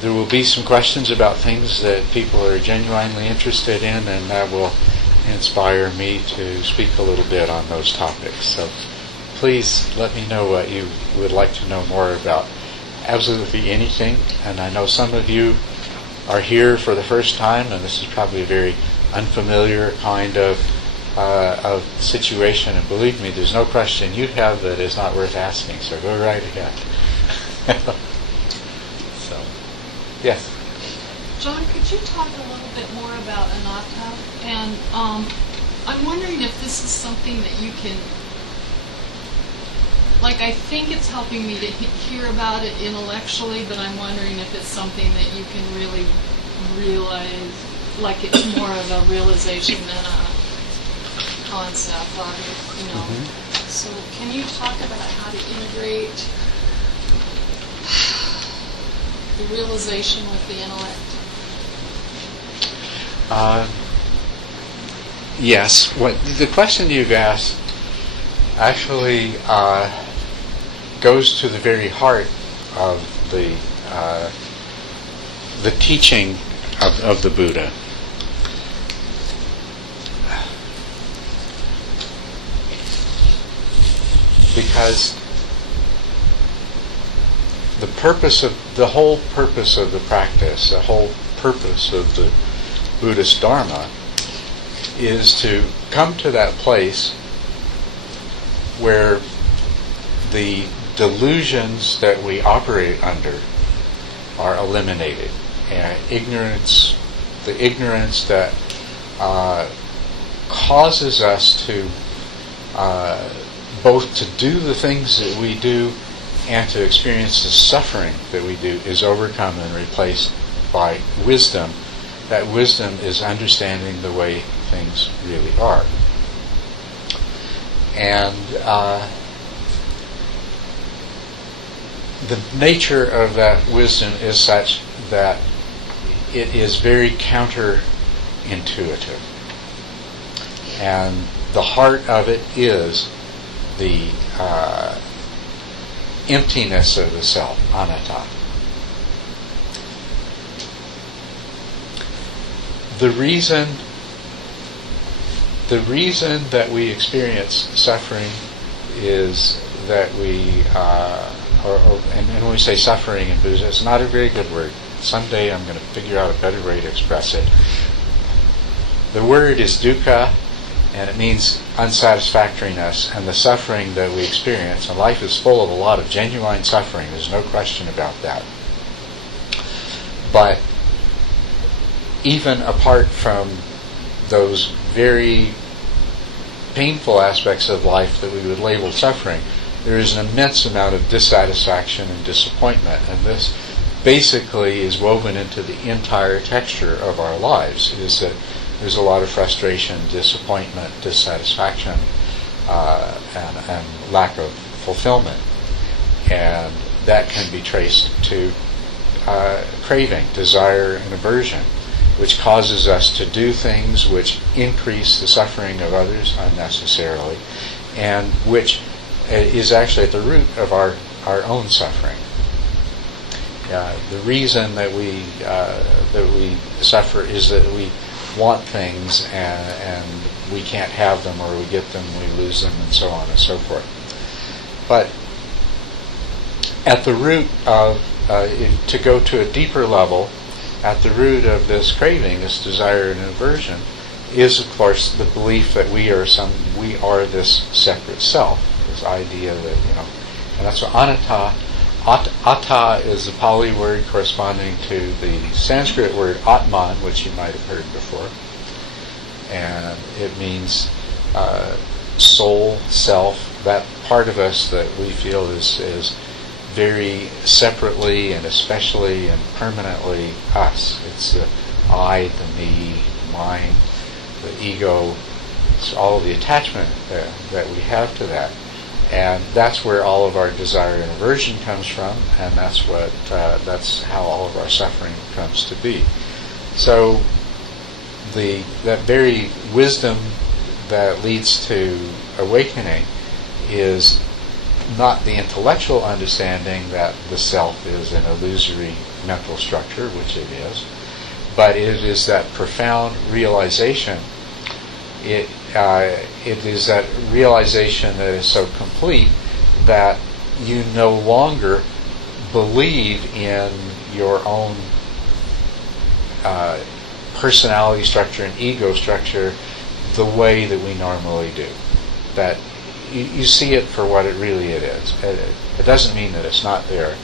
there will be some questions about things that people are genuinely interested in, and that will inspire me to speak a little bit on those topics. So please let me know what you would like to know more about. Absolutely anything. And I know some of you are here for the first time, and this is probably a very unfamiliar kind of situation. And believe me, there's no question you have that is not worth asking. So go right ahead. So, yes. John, could you talk a little bit more about anatta? And I'm wondering if this is something that you can, like, I think it's helping me to hear about it intellectually, but I'm wondering if it's something that you can really realize, like it's more of a realization than a concept, you know. Mm-hmm. So can you talk about how to integrate the realization with the intellect? Yes. The question you've asked actually goes to the very heart of the teaching of the Buddha. Because the whole purpose of the practice, the whole purpose of the Buddhist Dharma is to come to that place where the delusions that we operate under are eliminated. And the ignorance that causes us to both to do the things that we do and to experience the suffering that we do is overcome and replaced by wisdom. That wisdom is understanding the way things really are. And the nature of that wisdom is such that it is very counterintuitive. And the heart of it is the emptiness of the self, anatta. The reason that we experience suffering is that and when we say suffering in Buddhism, it's not a very good word. Someday I'm going to figure out a better way to express it. The word is dukkha, and it means unsatisfactoriness, and the suffering that we experience. And life is full of a lot of genuine suffering. There's no question about that. But even apart from those very painful aspects of life that we would label suffering, there is an immense amount of dissatisfaction and disappointment, and this basically is woven into the entire texture of our lives, is that there's a lot of frustration, disappointment, dissatisfaction, and lack of fulfillment. And that can be traced to craving, desire, and aversion, which causes us to do things which increase the suffering of others unnecessarily, and which is actually at the root of our own suffering. The reason that we suffer is that we want things and we can't have them, or we get them, we lose them, and so on and so forth. But at the root of, to go to a deeper level, at the root of this craving, this desire and aversion, is of course the belief that we are this separate self, this idea that, and that's what anatta. Atta is the Pali word corresponding to the Sanskrit word Atman, which you might have heard before. And it means soul, self, that part of us that we feel is very separately and especially and permanently us. It's the I, the me, mine, the ego. It's all the attachment that we have to that. And that's where all of our desire and aversion comes from, and that's how all of our suffering comes to be. So that very wisdom that leads to awakening is not the intellectual understanding that the self is an illusory mental structure, which it is, but it is that profound realization. It is that realization that is so complete that you no longer believe in your own personality structure and ego structure the way that we normally do. That you see it for what it really is. It doesn't mean that it's not there.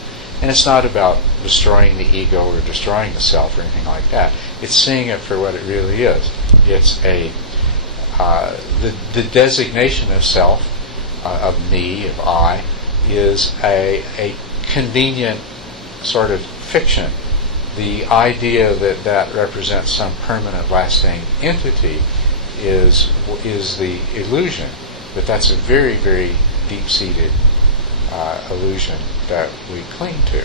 And it's not about destroying the ego or destroying the self or anything like that. It's seeing it for what it really is. It's the designation of self, of me, of I, is a convenient sort of fiction. The idea that that represents some permanent, lasting entity is the illusion. But that's a very, very deep-seated illusion that we cling to.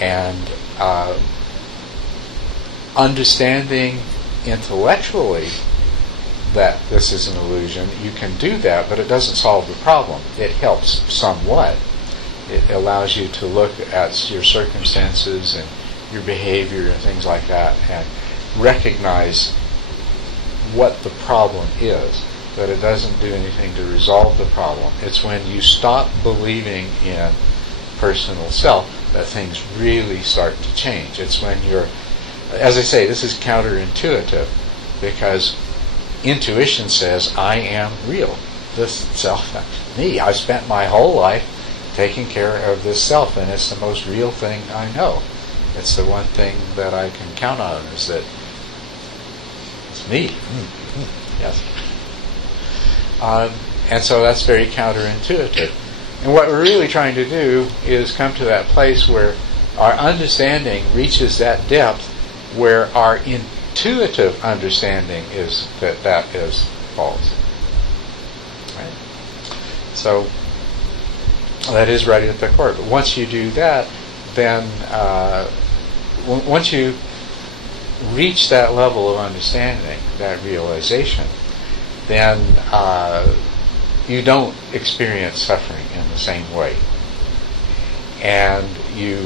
And understanding intellectually that this is an illusion, you can do that, but it doesn't solve the problem. It helps somewhat. It allows you to look at your circumstances and your behavior and things like that and recognize what the problem is, but it doesn't do anything to resolve the problem. It's when you stop believing in personal self that things really start to change. It's when you're, as I say, this is counterintuitive, because intuition says, I am real. This self, me, I spent my whole life taking care of this self, and it's the most real thing I know. It's the one thing that I can count on, is that it's me. Yes. And so that's very counterintuitive. And what we're really trying to do is come to that place where our understanding reaches that depth where our intuitive understanding is that is false. Right? So that is right at the core. But once you do that, then once you reach that level of understanding, that realization, then you don't experience suffering in the same way. And you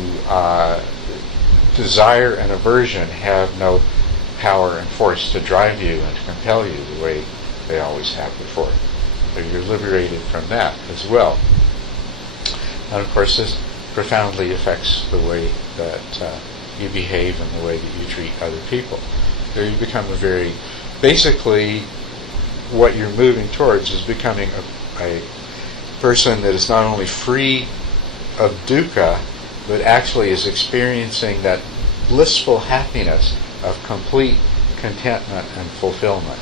desire and aversion have no power and force to drive you and to compel you the way they always have before. So you're liberated from that as well. And of course this profoundly affects the way that you behave and the way that you treat other people. So you become basically what you're moving towards is becoming a person that is not only free of dukkha, but actually is experiencing that blissful happiness of complete contentment and fulfillment.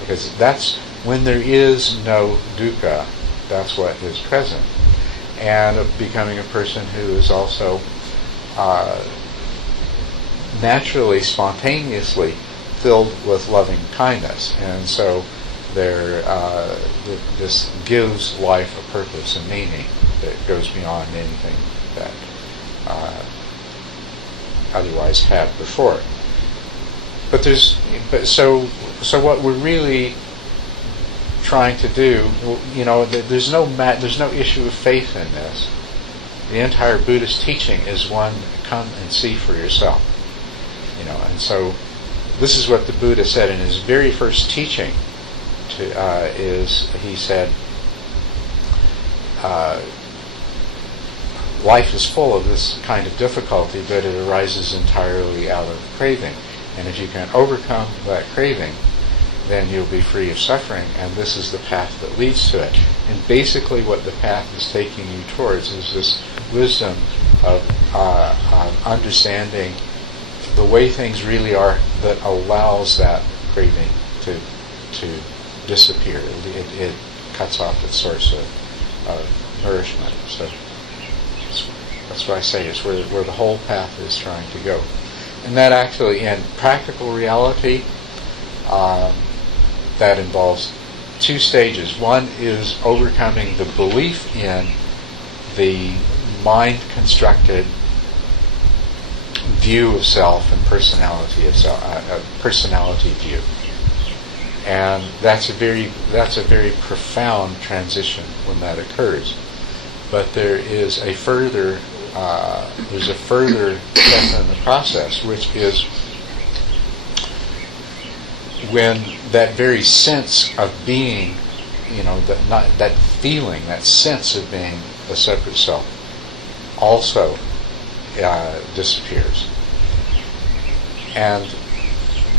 Because that's when there is no dukkha, that's what is present. And of becoming a person who is also naturally, spontaneously filled with loving kindness. And so this gives life a purpose and meaning that goes beyond anything that otherwise had before. So what we're really trying to do, there's no issue of faith in this. The entire Buddhist teaching is one, come and see for yourself. And so this is what the Buddha said in his very first teaching. He said, life is full of this kind of difficulty, but it arises entirely out of craving. And if you can overcome that craving, then you'll be free of suffering, and this is the path that leads to it. And basically what the path is taking you towards is this wisdom of understanding the way things really are that allows that craving to disappear. It cuts off its source of nourishment. So that's what I say is where the whole path is trying to go. And that actually, in practical reality, that involves two stages. One is overcoming the belief in the mind-constructed view of self and personality of self, personality view. And that's a very profound transition when that occurs. But there is a further there's a further step in the process, which is when that very sense of being, that feeling, that sense of being a separate self, also disappears. And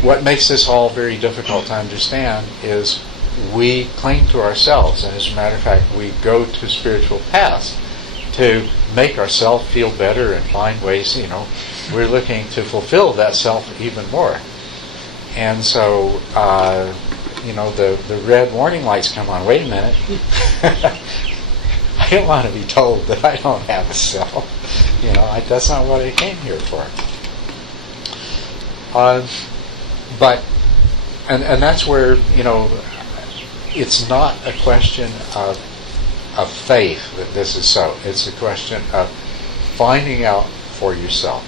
what makes this all very difficult to understand is we cling to ourselves, and as a matter of fact, we go to spiritual paths to make ourselves feel better and find ways, we're looking to fulfill that self even more. And so, the red warning lights come on. Wait a minute. I don't want to be told that I don't have a self. That's not what I came here for. But that's where, it's not a question of faith that this is so. It's a question of finding out for yourself.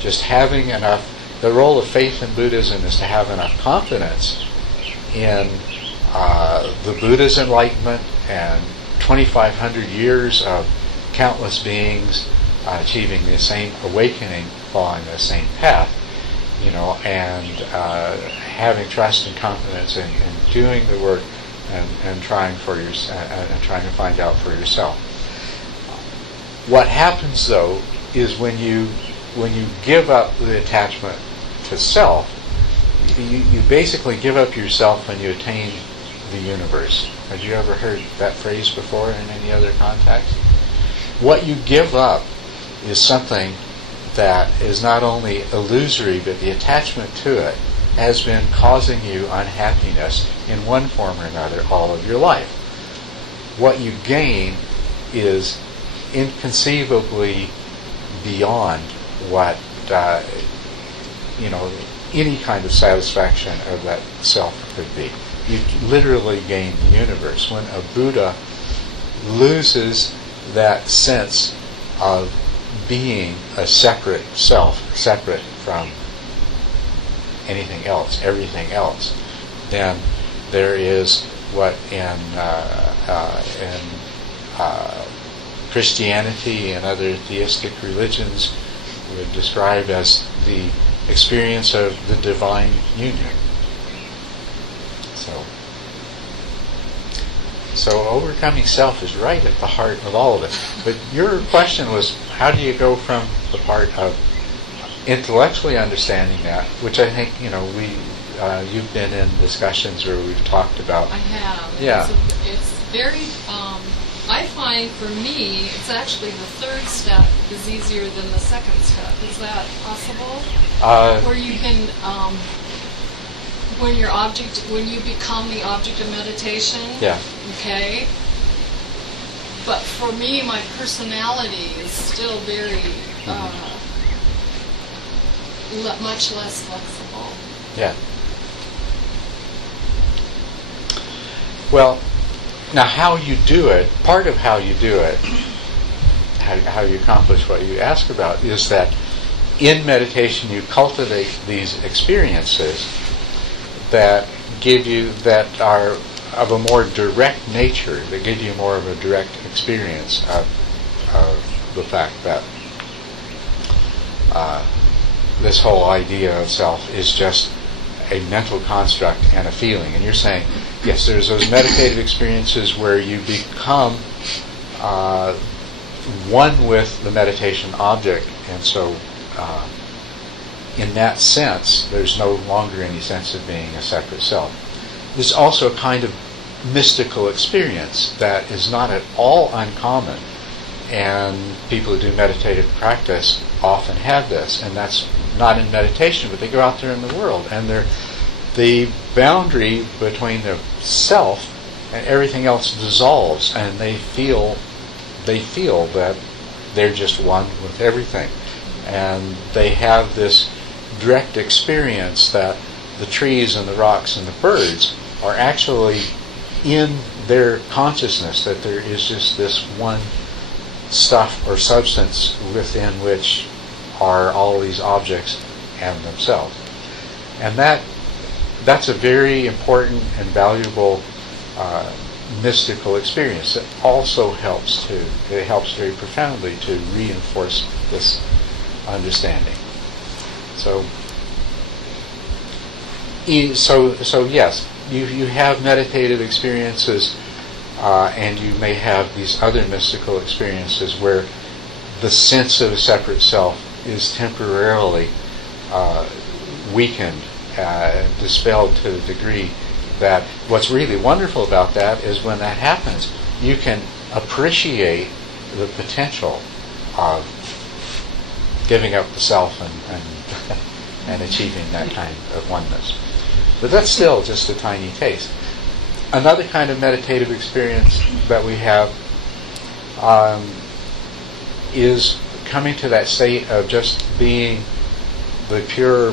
Just having enough. The role of faith in Buddhism is to have enough confidence in the Buddha's enlightenment and 2,500 years of countless beings achieving the same awakening, following the same path, and having trust and confidence in doing the work and trying to find out for yourself. What happens, though, is when you give up the attachment to self, you basically give up yourself when you attain the universe. Have you ever heard that phrase before in any other context? What you give up is something that is not only illusory, but the attachment to it has been causing you unhappiness in one form or another all of your life. What you gain is inconceivably beyond what any kind of satisfaction of that self could be. You literally gain the universe. When a Buddha loses that sense of being a separate self, separate from anything else, everything else, then there is what in Christianity and other theistic religions would describe as the experience of the divine union. So overcoming self is right at the heart of all of it. But your question was, how do you go from the part of intellectually understanding that, which I think, you've been in discussions where we've talked about. I have. Yeah. It's very, I find for me, it's actually the third step is easier than the second step. Is that possible? Where you can, when you become the object of meditation. Yeah. Okay. But for me, my personality is still very, much less flexible. Yeah. Well, now how you do it, part of how you do it, how you accomplish what you ask about, is that in meditation you cultivate these experiences that are of a more direct nature, that give you more of a direct experience of the fact that this whole idea of self is just a mental construct and a feeling. And you're saying, yes, there's those meditative experiences where you become one with the meditation object, and so in that sense, there's no longer any sense of being a separate self. There's also a kind of mystical experience that is not at all uncommon, and people who do meditative practice often have this, and that's not in meditation, but they go out there in the world, and the boundary between the self and everything else dissolves, and they feel that they're just one with everything, and they have this direct experience that the trees and the rocks and the birds are actually in their consciousness, that there is just this one stuff or substance within which are all these objects and themselves. And that's a very important and valuable mystical experience. It also helps it helps very profoundly to reinforce this understanding. So yes, you have meditative experiences, and you may have these other mystical experiences where the sense of a separate self is temporarily weakened, dispelled to the degree that what's really wonderful about that is when that happens, you can appreciate the potential of giving up the self and achieving that kind of oneness. But that's still just a tiny taste. Another kind of meditative experience that we have is coming to that state of just being the pure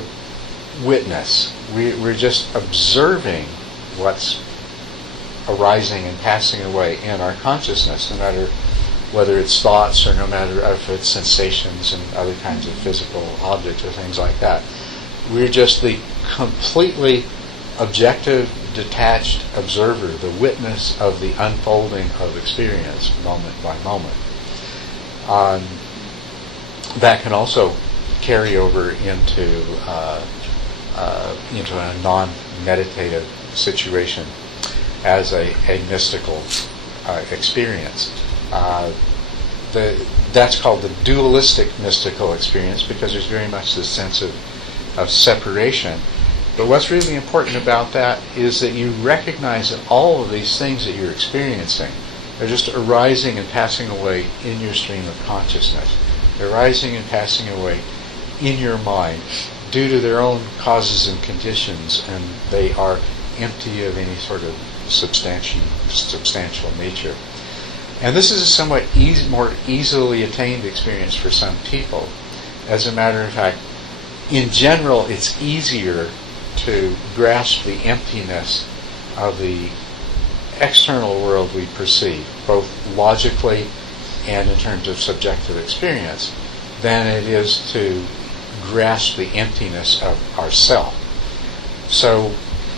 witness. We're just observing what's arising and passing away in our consciousness, no matter whether it's thoughts or no matter if it's sensations and other kinds of physical objects or things like that. We're just the completely objective, detached observer, the witness of the unfolding of experience moment by moment. That can also carry over into a non-meditative situation as a mystical experience. That's called the dualistic mystical experience because there's very much this sense of separation. But what's really important about that is that you recognize that all of these things that you're experiencing are just arising and passing away in your stream of consciousness. They're arising and passing away in your mind due to their own causes and conditions, and they are empty of any sort of substantial nature. And this is a somewhat more easily attained experience for some people. As a matter of fact, in general, it's easier to grasp the emptiness of the external world we perceive, both logically and in terms of subjective experience, than it is to grasp the emptiness of ourself. So,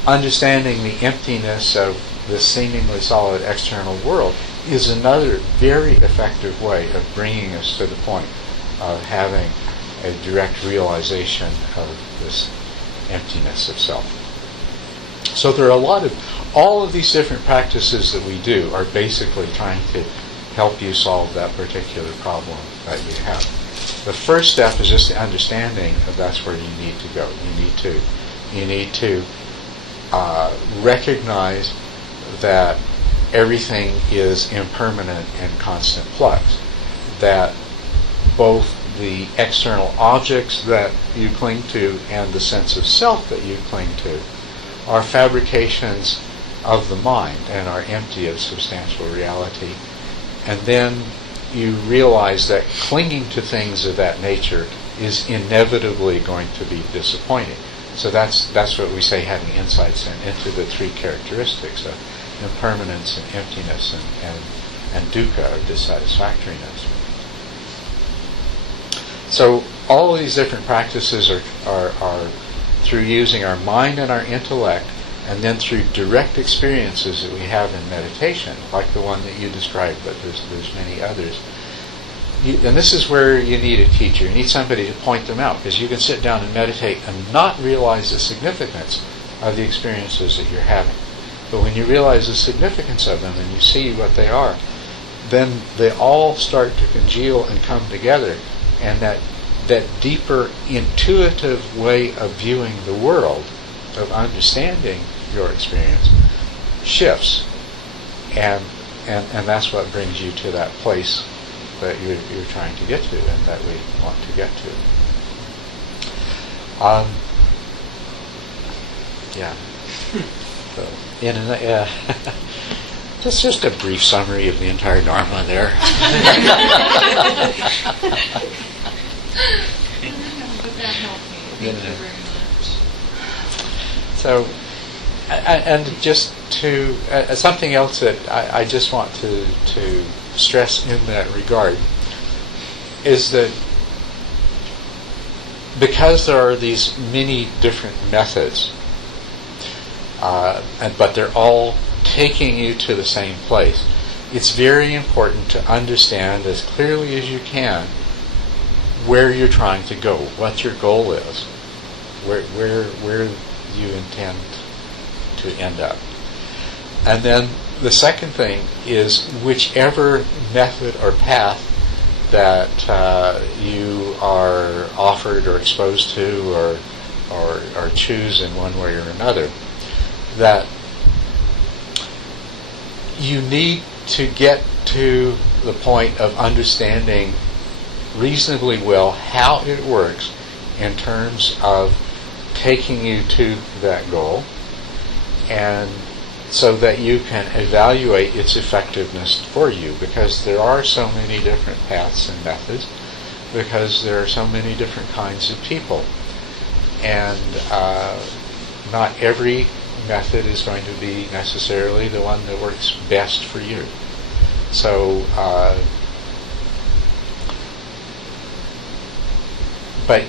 understanding the emptiness of this seemingly solid external world is another very effective way of bringing us to the point of having a direct realization of this emptiness of self. So there are all of these different practices that we do are basically trying to help you solve that particular problem that you have. The first step is just the understanding of that's where you need to go. You need to recognize that everything is impermanent and constant flux. That both the external objects that you cling to and the sense of self that you cling to are fabrications of the mind and are empty of substantial reality. And then you realize that clinging to things of that nature is inevitably going to be disappointing. So that's what we say having insights into the three characteristics of impermanence and emptiness and dukkha, or dissatisfactoriness. So all of these different practices are through using our mind and our intellect, and then through direct experiences that we have in meditation, like the one that you described, but there's many others. And this is where you need a teacher. You need somebody to point them out, because you can sit down and meditate and not realize the significance of the experiences that you're having. But when you realize the significance of them and you see what they are, then they all start to congeal and come together, and that deeper intuitive way of viewing the world, of understanding your experience, shifts, and that's what brings you to that place that you're trying to get to and that we want to get to. So just a brief summary of the entire Dharma there. But that helped me. Thank you very much. So, and just to something else that I just want to stress in that regard is that because there are these many different methods, but they're all taking you to the same place. It's very important to understand as clearly as you can where you're trying to go, what your goal is, where you intend to end up. And then the second thing is whichever method or path that you are offered or exposed to or choose in one way or another, that you need to get to the point of understanding reasonably well how it works in terms of taking you to that goal, and so that you can evaluate its effectiveness for you, because there are so many different paths and methods, because there are so many different kinds of people, and not every method is going to be necessarily the one that works best for you. So, but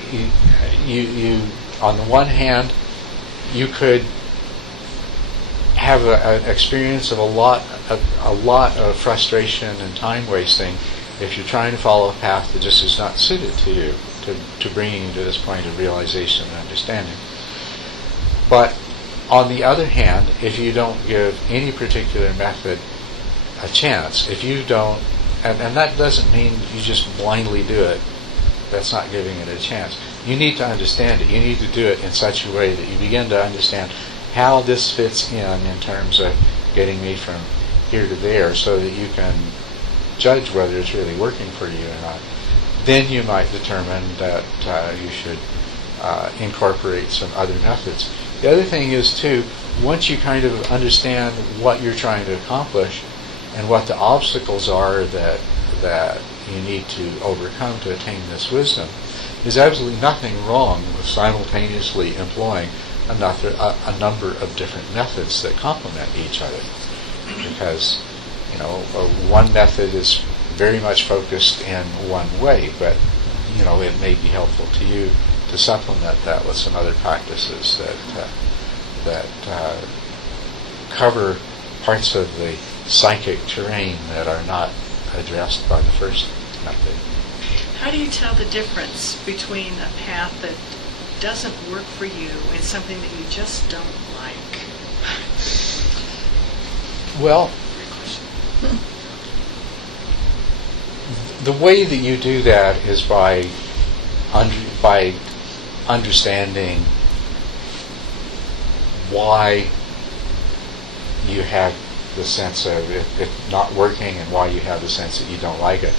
you on the one hand, you could have an experience of a lot of frustration and time wasting if you're trying to follow a path that just is not suited to you, to bringing you to this point of realization and understanding. But on the other hand, if you don't give any particular method a chance, if you don't, and that doesn't mean you just blindly do it, that's not giving it a chance. You need to understand it. You need to do it in such a way that you begin to understand how this fits in terms of getting me from here to there, so that you can judge whether it's really working for you or not. Then you might determine that you should incorporate some other methods. The other thing is, too, once you kind of understand what you're trying to accomplish and what the obstacles are that you need to overcome to attain this wisdom, there's absolutely nothing wrong with simultaneously employing a number of different methods that complement each other. Because, one method is very much focused in one way, but, it may be helpful to you to supplement that with some other practices that cover parts of the psychic terrain that are not addressed by the first method. How do you tell the difference between a path that doesn't work for you and something that you just don't like? Well, the way that you do that is by understanding why you have the sense of it not working and why you have the sense that you don't like it.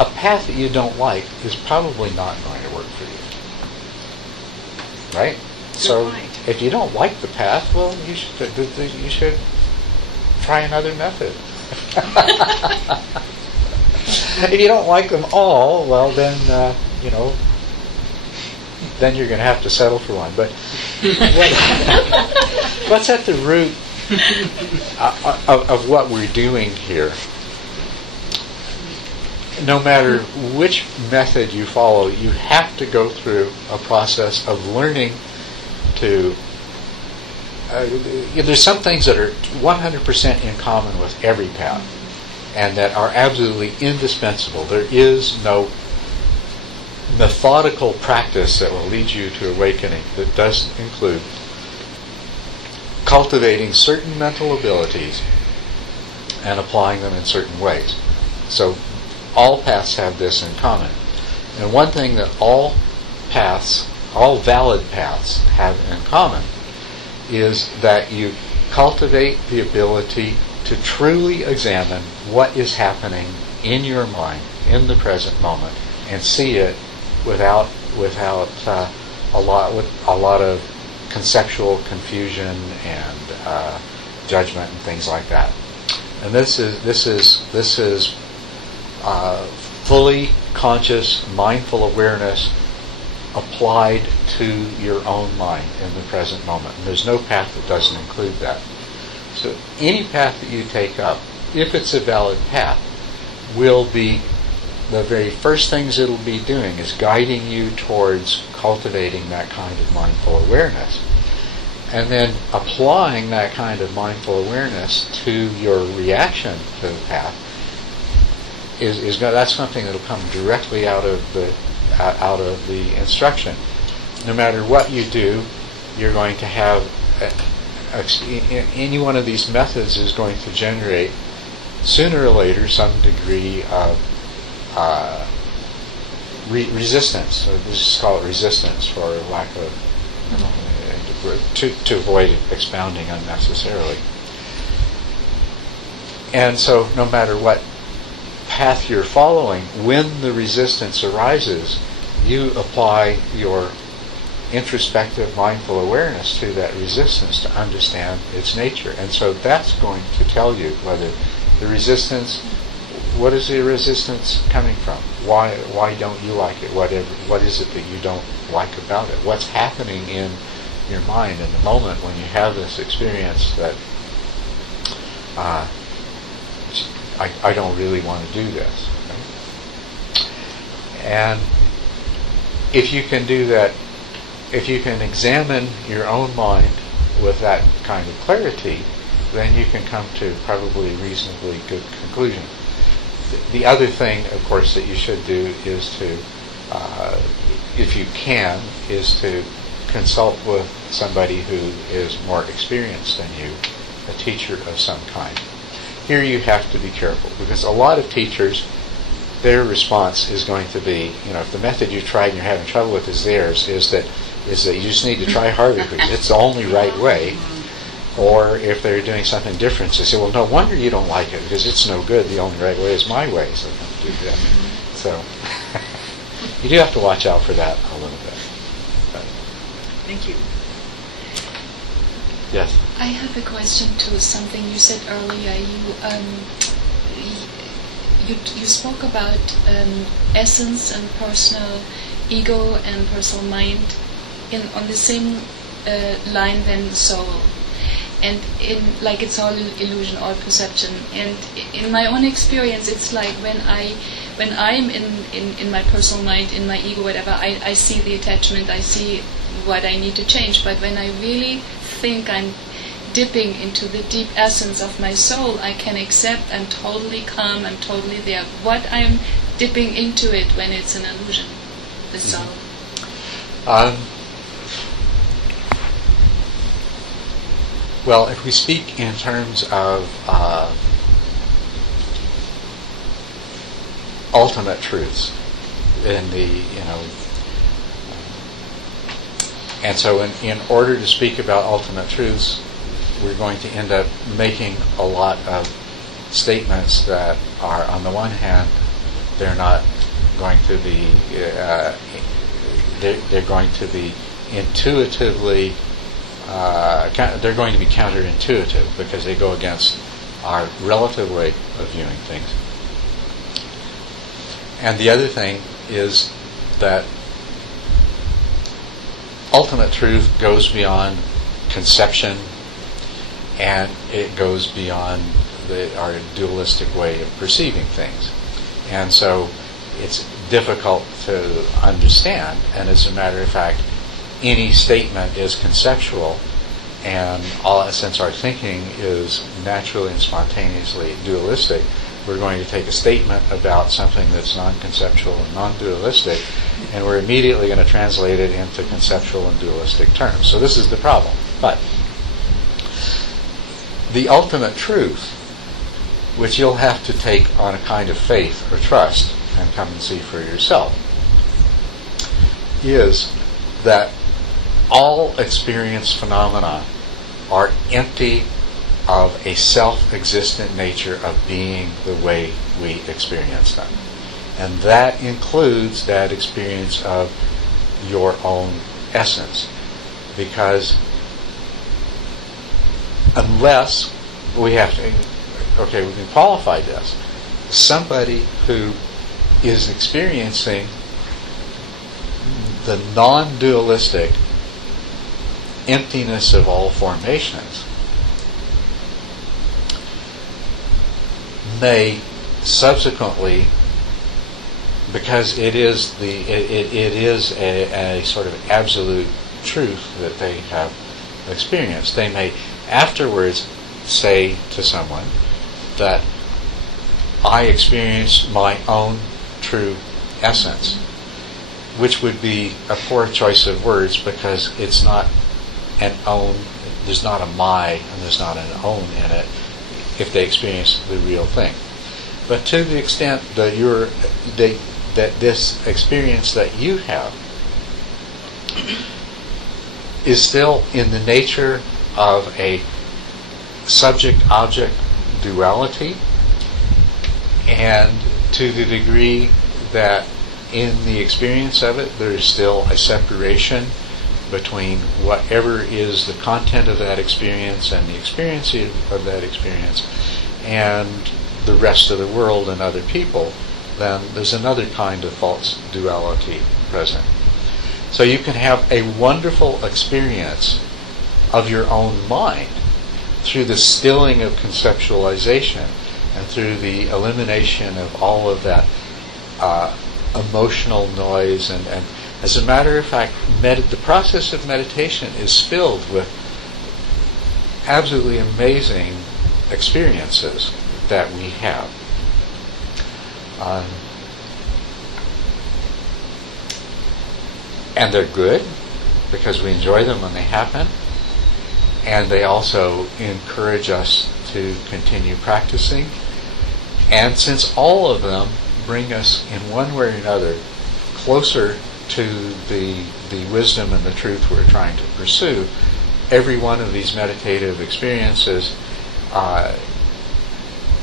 A path that you don't like is probably not going to work for you. Right? So if you don't like the path, well, you should try another method. If you don't like them all, well, then then you're going to have to settle for one. But what's at the root of what we're doing here? No matter which method you follow, you have to go through a process of learning to... there's some things that are 100% in common with every path, and that are absolutely indispensable. There is no methodical practice that will lead you to awakening that doesn't include cultivating certain mental abilities and applying them in certain ways. So all paths have this in common. And one thing that all valid paths have in common is that you cultivate the ability to truly examine what is happening in your mind in the present moment and see it without a lot of conceptual confusion and judgment and things like that. And this is fully conscious, mindful awareness applied to your own mind in the present moment. And there's no path that doesn't include that. So any path that you take up, if it's a valid path, will be the very first things it'll be doing is guiding you towards cultivating that kind of mindful awareness. And then applying that kind of mindful awareness to your reaction to the path that's something that'll come directly out of the instruction. No matter what you do, you're going to have any one of these methods is going to generate sooner or later some degree of resistance. So let's just call it resistance for lack of to avoid expounding unnecessarily. And so no matter what path you're following, when the resistance arises, you apply your introspective mindful awareness to that resistance to understand its nature. And so that's going to tell you whether the resistance, what is the resistance coming from? Why don't you like it? What is it that you don't like about it? What's happening in your mind in the moment when you have this experience that I don't really want to do this. Right? And if you can do that, if you can examine your own mind with that kind of clarity, then you can come to probably a reasonably good conclusion. The other thing, of course, that you should do is to, if you can, is to consult with somebody who is more experienced than you, a teacher of some kind. Here you have to be careful, because a lot of teachers, their response is going to be, if the method you tried and you're having trouble with is theirs, is that you just need to try harder because it's the only right way. Or if they're doing something different, they say, well, no wonder you don't like it, because it's no good. The only right way is my way. So don't do that. So you do have to watch out for that a little bit. But, thank you. Yes? I have a question to something you said earlier. You spoke about essence and personal ego and personal mind on the same line than soul. And it's all illusion, all perception. And in my own experience, it's like when I'm in my personal mind, in my ego, whatever, I see the attachment, I see what I need to change. But when I really think I'm dipping into the deep essence of my soul, I can accept, I'm totally calm, I'm totally there. What I'm dipping into it when it's an illusion, the soul. Well, if we speak in terms of ultimate truths, and so in order to speak about ultimate truths, we're going to end up making a lot of statements that are, on the one hand, they're not going to be, they're going to be intuitively, they're going to be counterintuitive because they go against our relative way of viewing things. And the other thing is that ultimate truth goes beyond conception, and it goes beyond our dualistic way of perceiving things. And so it's difficult to understand, and as a matter of fact, any statement is conceptual, and since our thinking is naturally and spontaneously dualistic, we're going to take a statement about something that's non-conceptual and non-dualistic, and we're immediately going to translate it into conceptual and dualistic terms. So this is the problem. But the ultimate truth, which you'll have to take on a kind of faith or trust and come and see for yourself, is that all experienced phenomena are empty of a self-existent nature of being the way we experience them. And that includes that experience of your own essence. Because unless we have to, we can qualify this, somebody who is experiencing the non-dualistic emptiness of all formations may subsequently, because it is a sort of absolute truth that they have experience. They may afterwards say to someone that I experienced my own true essence, which would be a poor choice of words because it's not an own, there's not a my and there's not an own in it if they experience the real thing. But to the extent that that this experience that you have is still in the nature of a subject-object duality, and to the degree that in the experience of it there is still a separation between whatever is the content of that experience and the experience of that experience and the rest of the world and other people, then there's another kind of false duality present. So you can have a wonderful experience of your own mind through the stilling of conceptualization and through the elimination of all of that emotional noise. And as a matter of fact, the process of meditation is filled with absolutely amazing experiences that we have. And they're good because we enjoy them when they happen, and they also encourage us to continue practicing. And since all of them bring us in one way or another closer to the wisdom and the truth we're trying to pursue, every one of these meditative experiences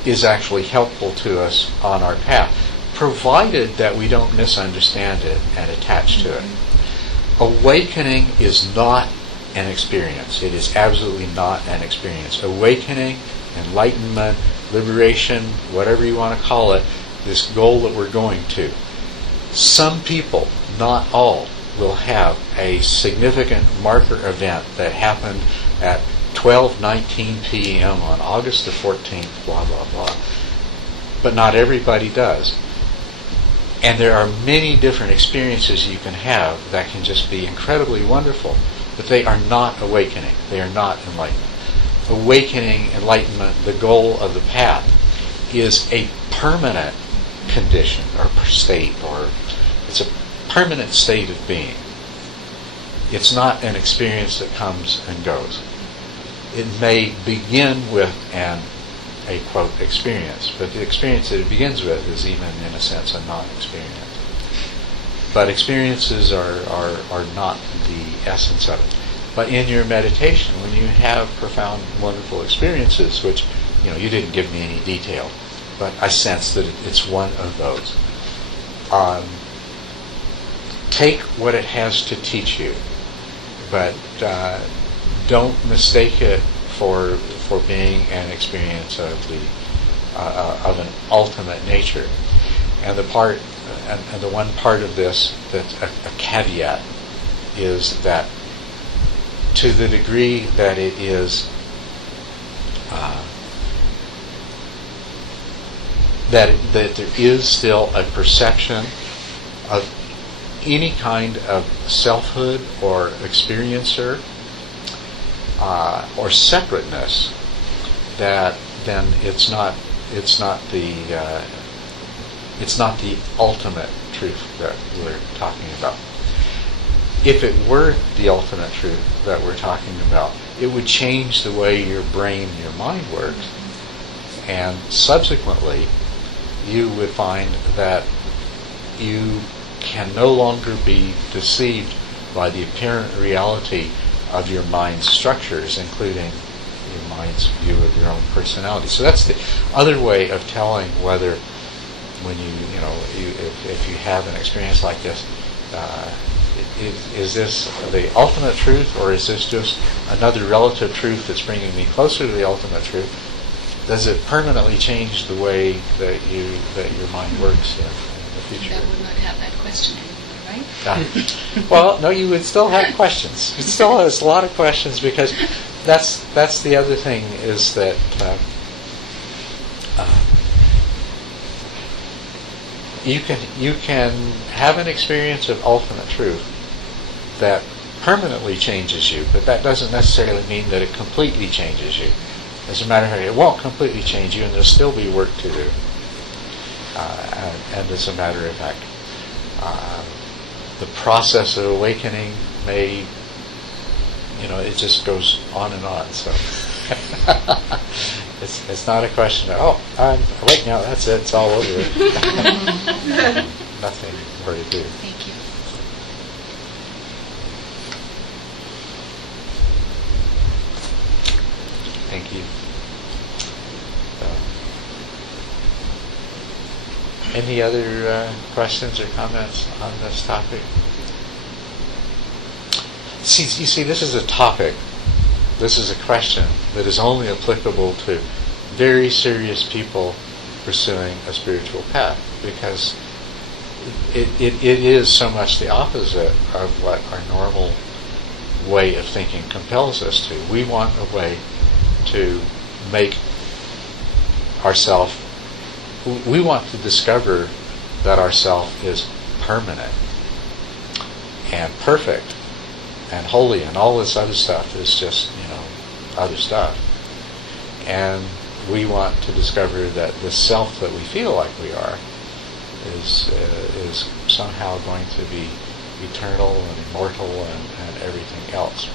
is actually helpful to us on our path, provided that we don't misunderstand it and attach to it. Awakening is not an experience. It is absolutely not an experience. Awakening, enlightenment, liberation, whatever you want to call it, this goal that we're going to. Some people, not all, will have a significant marker event that happened at 12:19 p.m. on August the 14th, blah, blah, blah. But not everybody does. And there are many different experiences you can have that can just be incredibly wonderful, but they are not awakening. They are not enlightenment. Awakening, enlightenment, the goal of the path is a permanent condition or state, or it's a permanent state of being. It's not an experience that comes and goes. It may begin with a quote experience, but the experience that it begins with is even in a sense a non-experience. But experiences are not the essence of it. But in your meditation, when you have profound, wonderful experiences, which you didn't give me any detail, but I sense that it's one of those. Take what it has to teach you, but don't mistake it for being an experience of of an ultimate nature. And the one part of this that's a caveat is that to the degree that it is that there is still a perception of any kind of selfhood or experiencer or separateness, that then it's not the ultimate truth that we're talking about. If it were the ultimate truth that we're talking about, it would change the way your brain and your mind works, and subsequently you would find that you can no longer be deceived by the apparent reality of your mind's structures, including your mind's view of your own personality. So that's the other way of telling whether, when if you have an experience like this, is this the ultimate truth, or is this just another relative truth that's bringing me closer to the ultimate truth? Does it permanently change the way that your mind works in the future? That would not have that question anymore, right? Well, no, you would still have questions. It still has a lot of questions, because that's the other thing, is that you can have an experience of ultimate truth that permanently changes you, but that doesn't necessarily mean that it completely changes you. As a matter of fact, it won't completely change you, and there'll still be work to do. And as a matter of fact, the process of awakening may, it just goes on and on. So it's not a question of, I'm awake now, that's it, it's all over. Nothing more to do. Thank you. Thank you. Any other questions or comments on this topic? You see, this is a topic, this is a question that is only applicable to very serious people pursuing a spiritual path, because it is so much the opposite of what our normal way of thinking compels us to. We want a way to make ourself, we want to discover that ourself is permanent and perfect and holy, and all this other stuff is just, other stuff. And we want to discover that the self that we feel like we are is somehow going to be eternal and immortal and everything else.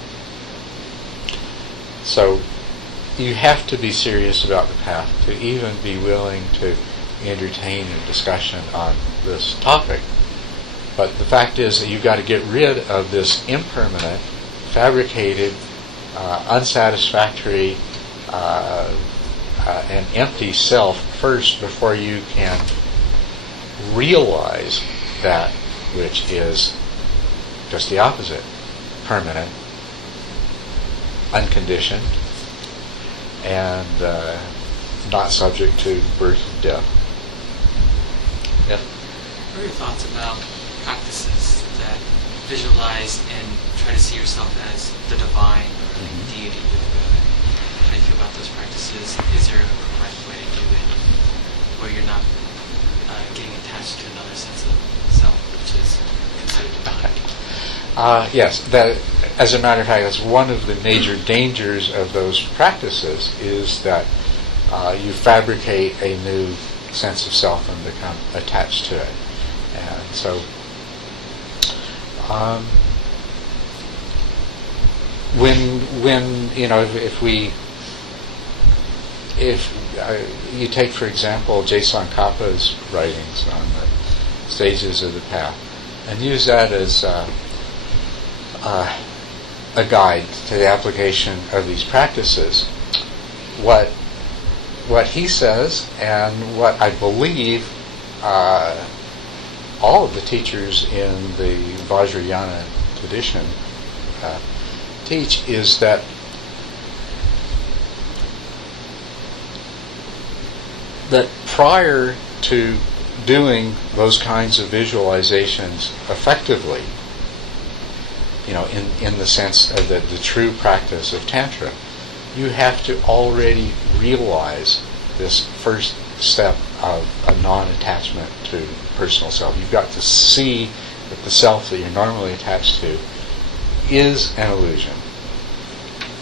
So you have to be serious about the path to even be willing to entertain a discussion on this topic. But the fact is that you've got to get rid of this impermanent, fabricated, unsatisfactory, and empty self first before you can realize that which is just the opposite: permanent, unconditioned, and not subject to birth and death. Yep. What are your thoughts about practices that visualize and try to see yourself as the divine or deity with God? How do you feel about those practices? Is there a correct way to do it where you're not getting attached to another sense of self, which is considered divine? Yes, that, as a matter of fact, that's one of the major dangers of those practices, is that you fabricate a new sense of self and become attached to it. And so when if you take, for example, Jason Kappa's writings on the stages of the path and use that as a guide to the application of these practices, what he says, and what I believe all of the teachers in the Vajrayana tradition teach, is that prior to doing those kinds of visualizations effectively, in the sense of the true practice of Tantra, you have to already realize this first step of a non-attachment to personal self. You've got to see that the self that you're normally attached to is an illusion.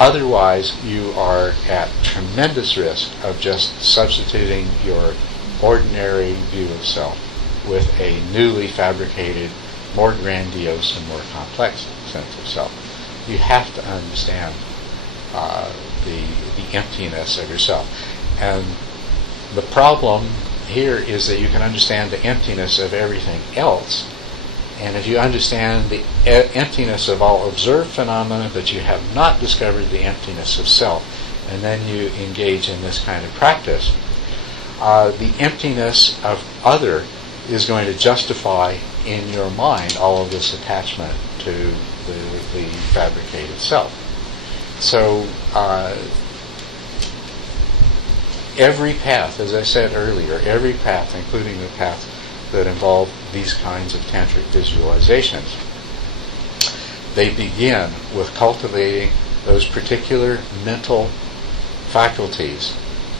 Otherwise, you are at tremendous risk of just substituting your ordinary view of self with a newly fabricated, more grandiose and more complex sense of self. You have to understand the emptiness of yourself. And the problem here is that you can understand the emptiness of everything else, and if you understand the emptiness of all observed phenomena, but you have not discovered the emptiness of self, and then you engage in this kind of practice, the emptiness of other is going to justify in your mind all of this attachment to the fabricated self. So every path, as I said earlier, every path, including the path that involve these kinds of tantric visualizations, they begin with cultivating those particular mental faculties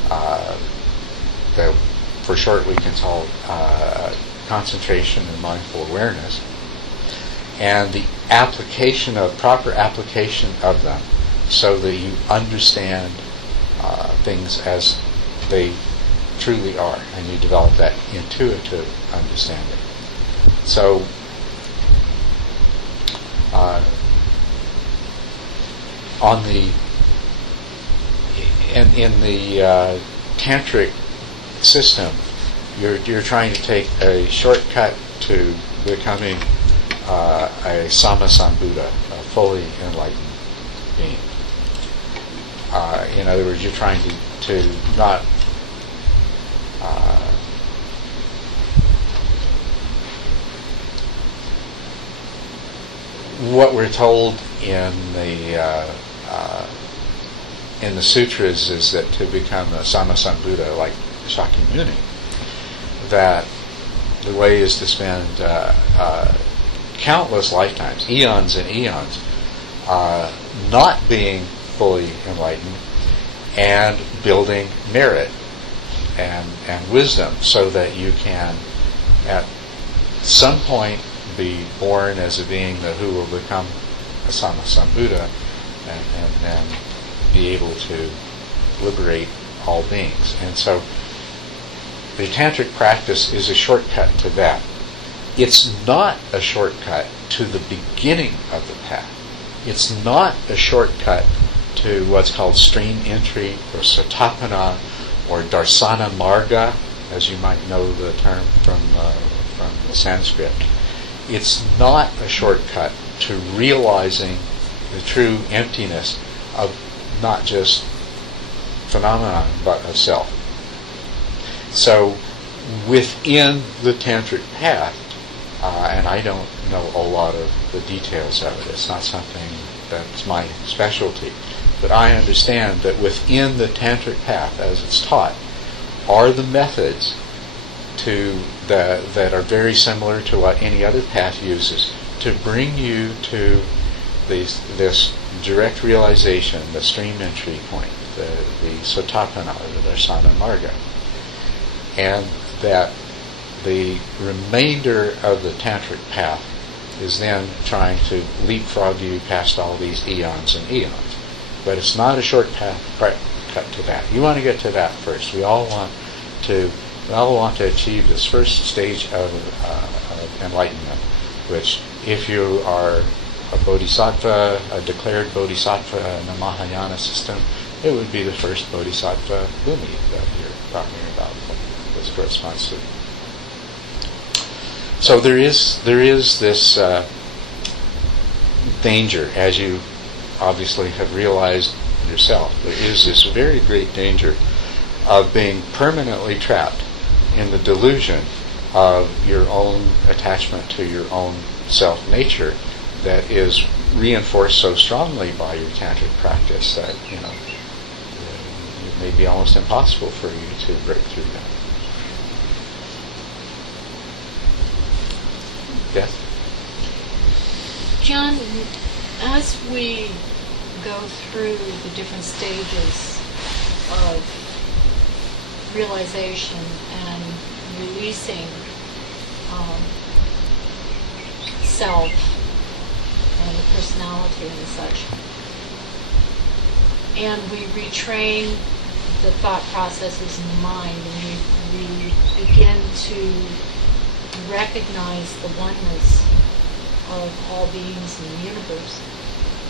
that for short we can call concentration and mindful awareness. And the proper application of them, so that you understand things as they truly are, and you develop that intuitive understanding. So, in the tantric system, you're trying to take a shortcut to becoming a Sammasambuddha, a fully enlightened being. In other words, you're trying to not what we're told in the sutras is that to become a Sammasambuddha like Shakyamuni, that the way is to spend countless lifetimes, eons and eons, not being fully enlightened and building merit and wisdom, so that you can at some point be born as a being who will become a Sammasambuddha and then be able to liberate all beings. And so the tantric practice is a shortcut to that. It's not a shortcut to the beginning of the path. It's not a shortcut to what's called stream entry or satapana or darsana marga, as you might know the term from the Sanskrit. It's not a shortcut to realizing the true emptiness of not just phenomenon, but of self. So within the tantric path, and I don't know a lot of the details of it, it's not something that's my specialty, but I understand that within the tantric path, as it's taught, are the methods that are very similar to what any other path uses to bring you to this direct realization, the stream entry point, the Sotapanna, the Darsana Marga. And that the remainder of the tantric path is then trying to leapfrog you past all these eons and eons. But it's not a short path cut to that. You want to get to that first. We all want to achieve this first stage of enlightenment, which, if you are a bodhisattva, a declared bodhisattva in the Mahayana system, it would be the first bodhisattva bhumi that you're talking about. This corresponds to. So there is this danger, as you obviously have realized yourself. There is this very great danger of being permanently trapped in the delusion of your own attachment to your own self-nature that is reinforced so strongly by your tantric practice that, it may be almost impossible for you to break through that. Yes? John, as we go through the different stages of realization and releasing self and the personality and such, and we retrain the thought processes in the mind, and we begin to recognize the oneness of all beings in the universe,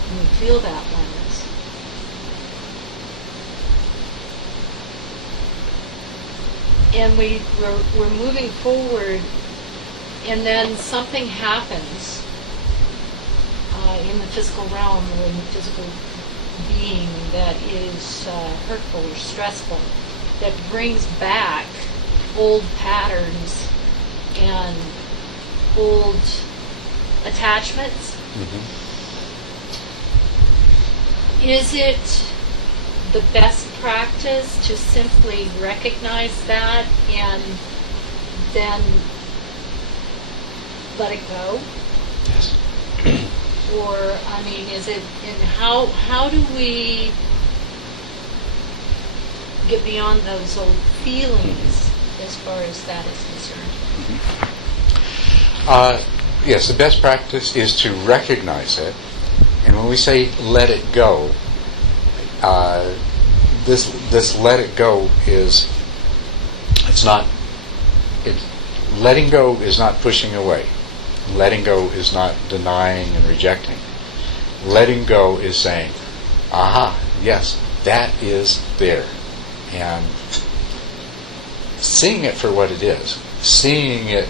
and we feel that oneness. And we're moving forward, and then something happens in the physical realm or in the physical being that is hurtful or stressful, that brings back old patterns and old attachments. Mm-hmm. Is it the best practice to simply recognize that and then let it go? Yes. Or, is it, and how do we get beyond those old feelings as far as that is concerned? yes, the best practice is to recognize it. And when we say let it go, this let it go is, letting go is not pushing away. Letting go is not denying and rejecting. Letting go is saying, aha, yes, that is there. And seeing it for what it is, seeing it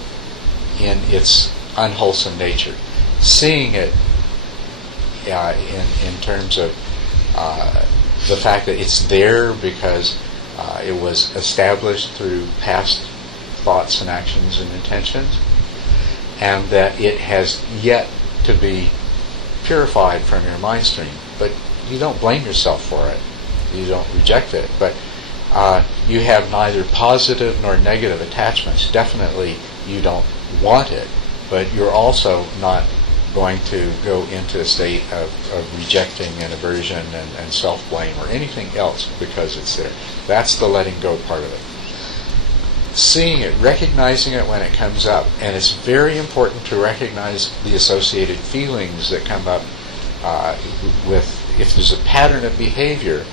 in its unwholesome nature, seeing it in terms of the fact that it's there because it was established through past thoughts and actions and intentions, and that it has yet to be purified from your mind stream. But you don't blame yourself for it. You don't reject it. But you have neither positive nor negative attachments. Definitely you don't want it, but you're also not going to go into a state of rejecting and aversion and self-blame or anything else because it's there. That's the letting go part of it. Seeing it, recognizing it when it comes up, and it's very important to recognize the associated feelings that come up with, if there's a pattern of behavior,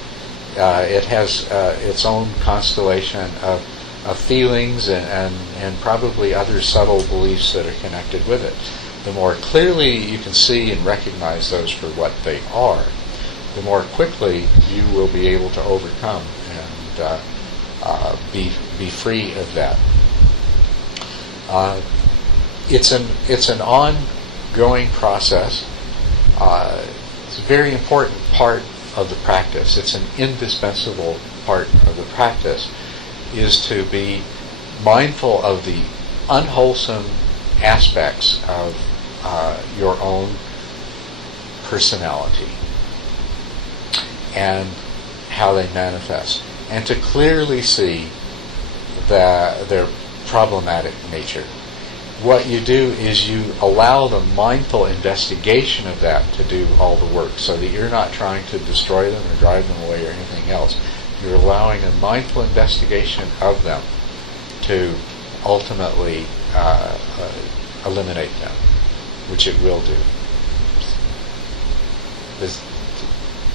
it has its own constellation of feelings and probably other subtle beliefs that are connected with it. The more clearly you can see and recognize those for what they are, the more quickly you will be able to overcome and be free of that. It's an ongoing process. It's a very important part of the practice. It's an indispensable part of the practice, is to be mindful of the unwholesome aspects of your own personality and how they manifest, and to clearly see their problematic nature. What you do is you allow the mindful investigation of that to do all the work, so that you're not trying to destroy them or drive them away or anything else. You're allowing a mindful investigation of them to ultimately eliminate them, which it will do.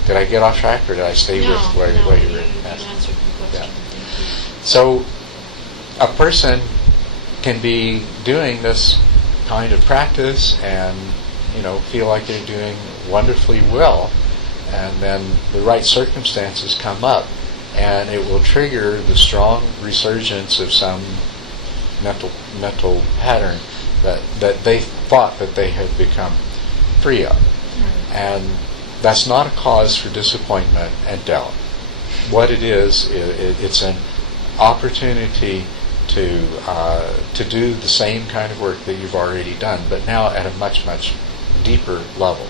Did I get off track, or did I stay with what you were asking? Answered the question. Yeah. So a person can be doing this kind of practice and feel like they're doing wonderfully well, and then the right circumstances come up and it will trigger the strong resurgence of some mental pattern that they thought that they had become free of. And that's not a cause for disappointment and doubt. What it is, it's an opportunity to do the same kind of work that you've already done, but now at a much, much deeper level.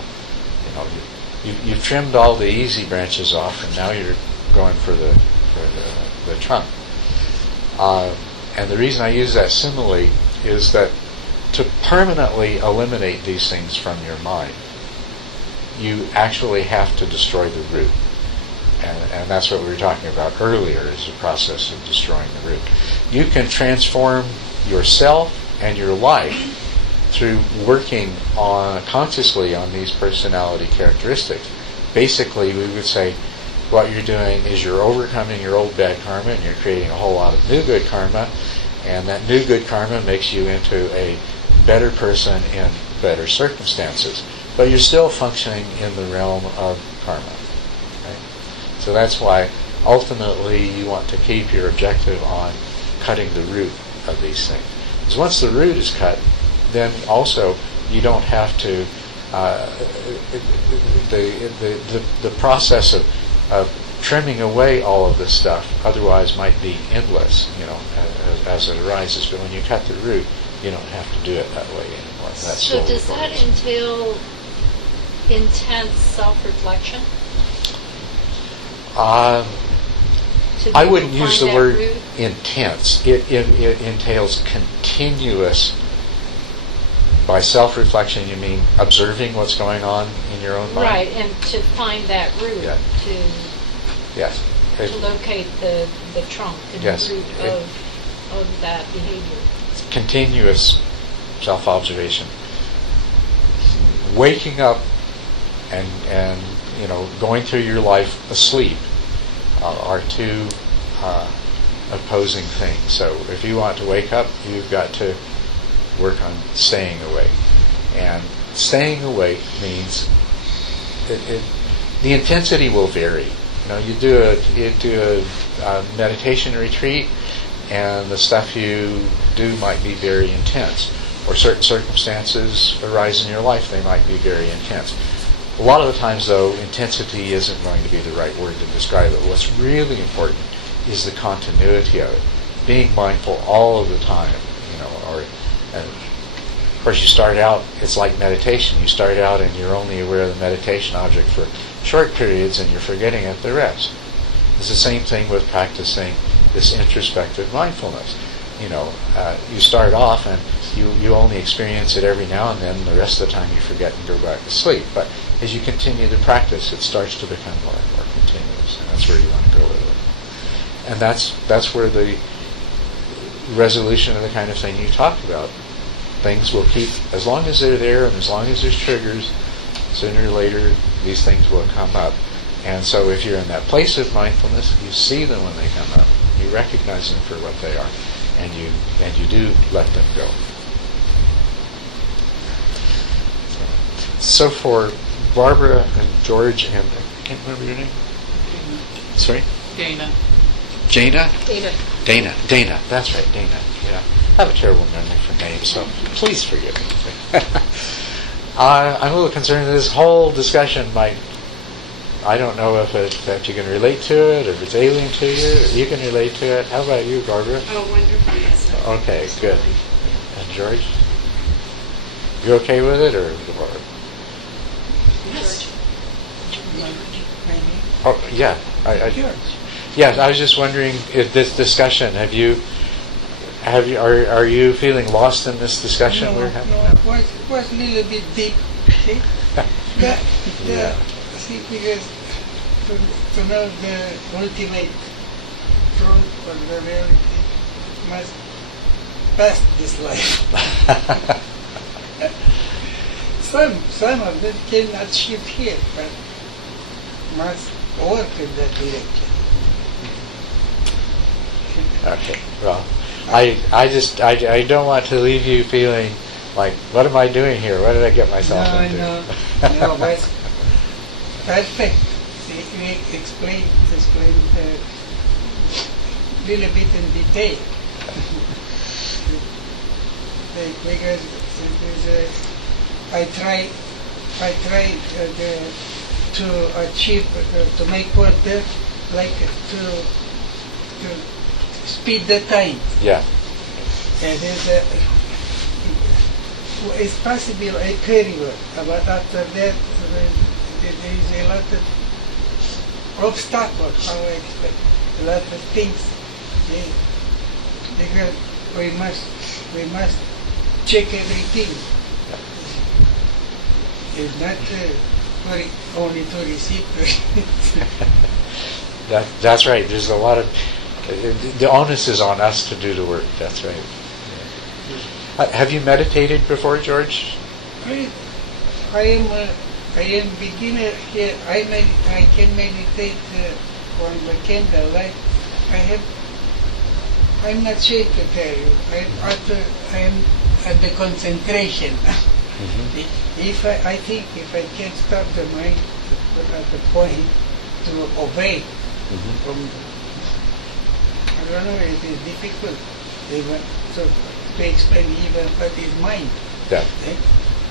You've trimmed all the easy branches off, and now you're going for the trunk. And the reason I use that simile is that to permanently eliminate these things from your mind, you actually have to destroy the root. And that's what we were talking about earlier, is the process of destroying the root. You can transform yourself and your life through working consciously on these personality characteristics. Basically, we would say what you're doing is you're overcoming your old bad karma and you're creating a whole lot of new good karma, and that new good karma makes you into a better person in better circumstances. But you're still functioning in the realm of karma. So that's why ultimately you want to keep your objective on cutting the root of these things. Because once the root is cut, then also you don't have to. The process of trimming away all of this stuff otherwise might be endless, as it arises. But when you cut the root, you don't have to do it that way anymore. That's so does that entail intense self-reflection? I wouldn't use the word intense. It entails continuous. By self-reflection, you mean observing what's going on in your own mind? Right, and to find that root, to locate the trunk and the root of that behavior. Continuous self-observation. waking up and going through your life asleep are two opposing things. So if you want to wake up, you've got to work on staying awake. And staying awake means the intensity will vary. You do a meditation retreat, and the stuff you do might be very intense. Or certain circumstances arise in your life, they might be very intense. A lot of the times, though, intensity isn't going to be the right word to describe it. What's really important is the continuity of it. Being mindful all of the time, of course, you start out, it's like meditation. You start out and you're only aware of the meditation object for short periods and you're forgetting at the rest. It's the same thing with practicing this introspective mindfulness. You start off and you only experience it every now and then. The rest of the time you forget and go back to sleep. But as you continue to practice, it starts to become more and more continuous, and that's where you want to go with it. And that's where the resolution of the kind of thing you talked about. Things will keep, as long as they're there and as long as there's triggers, sooner or later these things will come up. And so if you're in that place of mindfulness, you see them when they come up, you recognize them for what they are, and you do let them go. So for Barbara and George and I can't remember your name. Sorry? Dana. Jana? Dana. Dana. That's right, Dana. Yeah. I have a terrible memory for names, so please forgive me. I'm a little concerned that this whole discussion might, I don't know if you can relate to it, or if it's alien to you, or you can relate to it. How about you, Barbara? Oh, wonderful, yes. Okay, good. And George? You okay with it, or Barbara? Yes. Oh, yeah. Yes, I was just wondering if this discussion, are you feeling lost in this discussion we're having? No, it was a little bit deep. See? See, because to know the ultimate truth or the reality must pass this life. Some of them cannot achieve here, but must work in that direction. Okay, well, I don't want to leave you feeling like, what am I doing here? What did I get myself into? No, but perfect. We explain a little bit in detail. Because I try to achieve, to make water, like to speed the time. Yeah. And it's possible a period, but after that there is a lot of obstacles, how I expect, a lot of things. Because we must check everything. It's not only to receive. That's right. There's a lot of the onus is on us to do the work. That's right. Have you meditated before, George? I am beginner here. I can meditate on the candlelight. I'm not sure to tell you. I am at the concentration. Mm-hmm. I think if I can stop the mind at the point to obey from I don't know, it is difficult even to explain even what is mind. Yeah.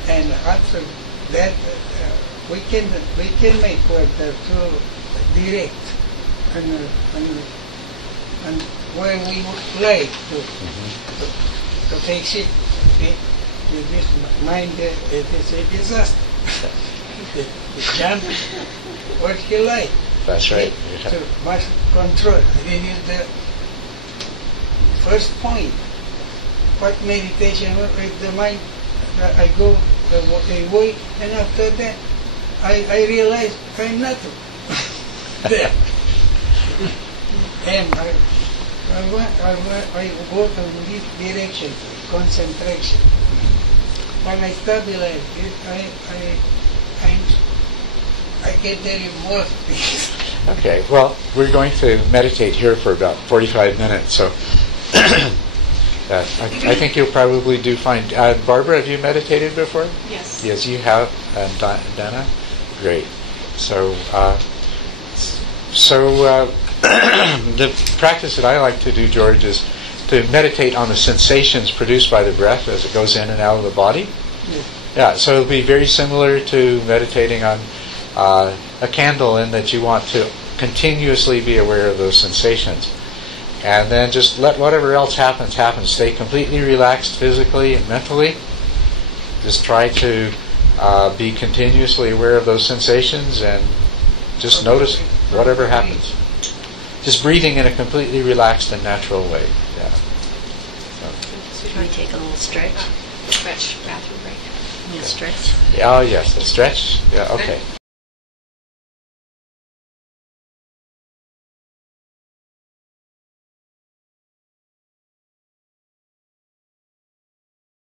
And after that, we can make water through direct and where we would like to fix it. Okay? With this mind, it is a disaster. It jump what you like. That's right. So must control. This is the first point. What meditation with the mind, I go away, and after that, I realize I'm not there. And I work in this direction, concentration. when I study like this, I get very bored. Okay, well, we're going to meditate here for about 45 minutes, so I think you'll probably do fine. Barbara, have you meditated before? Yes. Yes, you have. And Dana? Great. So, the practice that I like to do, George, is to meditate on the sensations produced by the breath as it goes in and out of the body. Yes. Yeah, so it'll be very similar to meditating on a candle, in that you want to continuously be aware of those sensations. And then just let whatever else happens happen. Stay completely relaxed physically and mentally. Just try to be continuously aware of those sensations and just notice whatever happens. Just breathing in a completely relaxed and natural way. Yeah. So. Should we take a little stretch? Stretch, bathroom break. Yeah, stretch. Oh yes, a stretch. Yeah. Okay.